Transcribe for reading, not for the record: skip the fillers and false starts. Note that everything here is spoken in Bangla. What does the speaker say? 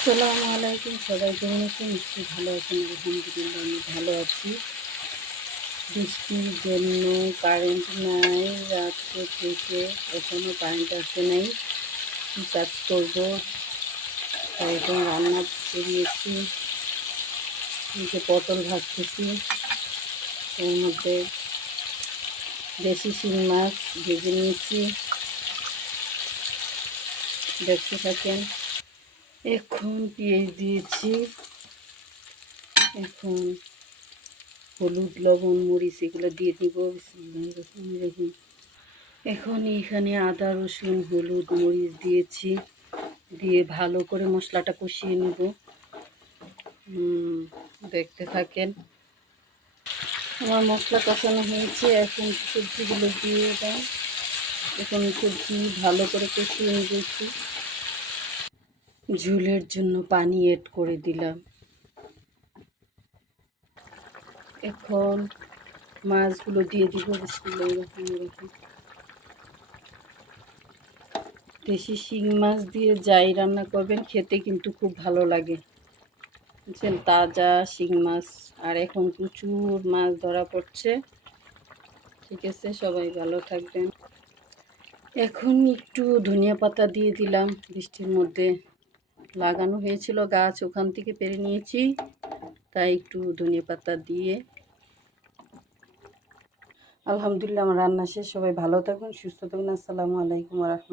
আসসালামু আলাইকুম, সবাই কেমন আছেন? নিশ্চয়ই ভালো আছেন। আলহামদুলিল্লাহ আমি ভালো আছি। বৃষ্টির জন্য কারেন্ট নাই, রাত্রে থেকে এখনও কারেন্ট আসে নাই। কী কাজ করবো, তাই এখন রান্না করিয়েছি। যে পটল ভাজতেছি, এর মধ্যে দেশি শিং মাছ ভেজে নিয়েছি, দেখতে থাকেন। এখন পেঁয়াজ দিয়েছি, এখন হলুদ, লবণ, মরিচ এগুলো দিয়ে দিব। বিসমিল্লাহির। এখন এখানে আদা, রসুন, হলুদ, মরিচ দিয়েছি, দিয়ে ভালো করে মশলাটা কষিয়ে নেব। দেখতে থাকেন। আমার মশলা কষানো হয়েছে, এখন সবজিগুলো দিয়ে দাও। এখন সবজি ভালো করে কষিয়ে নিয়েছি। ঝোলের জন্য পানি এড করে দিলাম। এখন মাছগুলো দিয়ে দিব। বিসমিল্লাহির। দেশি শিং মাছ দিয়ে যাই রান্না করবেন, খেতে কিন্তু খুব ভালো লাগে, বুঝছেন? তাজা শিং মাছ, আর এখন প্রচুর মাছ ধরা পড়ছে। ঠিক আছে, সবাই ভালো থাকবেন। এখন একটু ধনিয়া পাতা দিয়ে দিলাম। বৃষ্টির মধ্যে লাগানো হয়েছিল গাছ, ওখান থেকে পেরে নিয়েছি, তাই একটু ধনিয়া পাতা দিয়ে। আলহামদুলিল্লাহ, আমার রান্না শেষ। সবাই ভালো থাকুন, সুস্থ থাকুন। আসসালামু আলাইকুম ওয়া রাহমাতুল্লাহ।